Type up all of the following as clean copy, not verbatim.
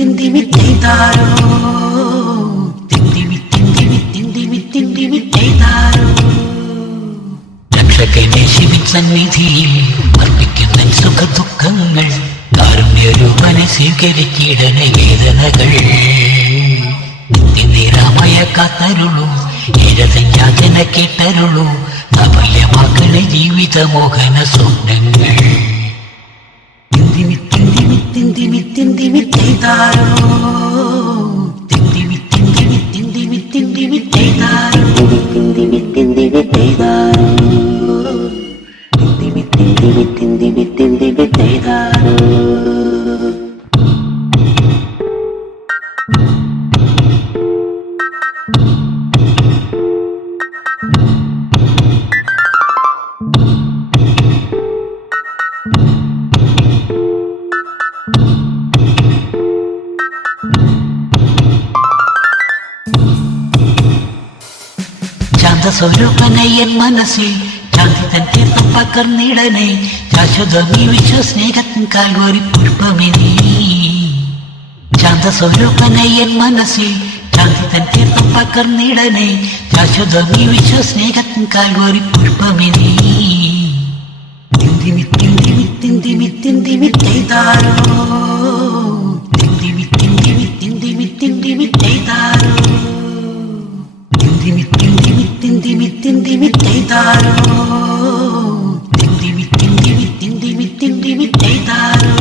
തിന്തിമി ചെയ്താരോ, തിന്തിമി തിന്തിമി തിന്തിമി തിന്തിമി ചെയ്താരോ. രക്ഷകനെ ശിവൻ സന്നിധിയിൽ അർപ്പിക്കുന്ന സുഖദുഃഖങ്ങൾ കാരുണ്യരൂപനെ സ്വീകരിച്ചിടണ വേദനകൾ. നിത്യനിരാമയ കാത്തരുളൂ, ഏഴതയാതന കേട്ടരുളൂ, സാഫല്യമാക്കണ ജീവിത മോഹന സ്വപ്നങ്ങൾ. തിന്തിമി തിന്തിമി തിന്തിമി തിന്തിമി ചെയ്താരോ, തിന്തിമി തിന്തിമി തിന്തിമി തിന്തിമി ചെയ്താരോ, തിന്തിമി തിന്തിമി ചെയ്താരോ, തിന്തിമി തിന്തിമി തിന്തിമി തിന്തിമി ചെയ്താരോ. സ്വരൂപനയൻ മനസ്സിൽ ശാന്തി തൻ തീർത്ഥം പകർന്നിടനെ, ശാശ്വതമീ വിശ്വസ്നേഹത്തിൻ കാൽവരി പുഷ്പമിനി. ശാന്തസ്വരൂപനയൻ മനസ്സിൽ ശാന്തി തൻ തീർത്ഥം പകർന്നിടനെ, ശാശ്വതമീ വിശ്വസ്നേഹത്തിൻ കാൽവരി പുഷ്പമിനി. തിന്തിമി തിന്തിമി തിന്തിമി തിന്തിമി ചെയ്താരോ, തിന്തിമി തിന്തിമി തിന്തിമി തിന്തിമി ചെയ്താരോ, തിന്തിമി തിന്തിമി തിന്തിമി തിന്തിമി ചെയ്താരോ, തിന്തിമി തിന്തിമി തിന്തിമി തിന്തിമി ചെയ്താരോ.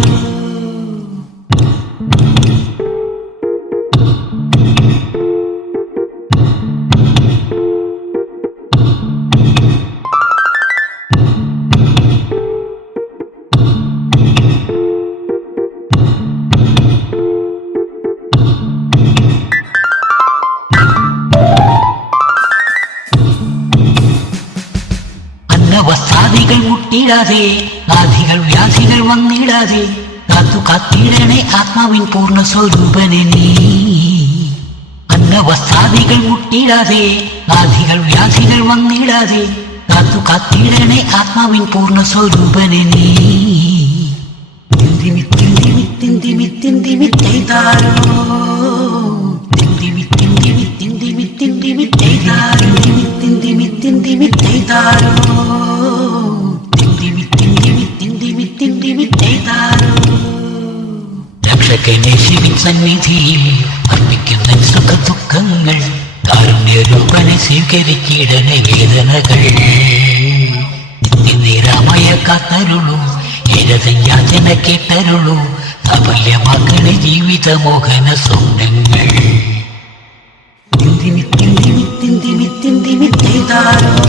വസ്താദികൾ മുട്ടിടാതെ, ആധികൾ വ്യാധികൾ വന്നിടാതെ, കാത്തു കാത്തിടണേ ആത്മാവിൻ പൂർണ്ണ സ്വരൂപനെ നീ. അന്നവസ്താദികൾ മുട്ടിടാതെ, ആധികൾ വ്യാധികൾ വന്നിടാതെ, കാത്തു കാത്തിടണേ ആത്മാവിൻ പൂർണ്ണ സ്വരൂപനെ നീ. തിന്തിമി തിന്തിമി തിന്തിമി തിന്തിമി ചെയ്താരോ, തിന്തിമി തിന്തിമി തിന്തിമി തിന്തിമി ചെയ്താരോ, തിന്തിമി തിന്തിമി ചെയ്താരോ, തിന്തിമി തിന്തിമി തിന്തിമി തിന്തിമി ചെയ്താരോ. രക്ഷകനെ ശിവൻ സന്നിധിയിൽ അർപ്പിക്കുന്ന സുഖദുഃഖങ്ങൾ കാരുണ്യരൂപനെ സ്വീകരിച്ചിടണ വേദനകൾ. നിത്യനിരാമയ കാത്തരുളൂ, ഏഴതയാതന കേട്ടരുളൂ, സാഫല്യമാക്കണ ജീവിത മോഹന സ്വപ്നങ്ങൾ. തിന്തിമി തിന്തിമി തിന്തിമി തിന്തിമി ചെയ്താരോ.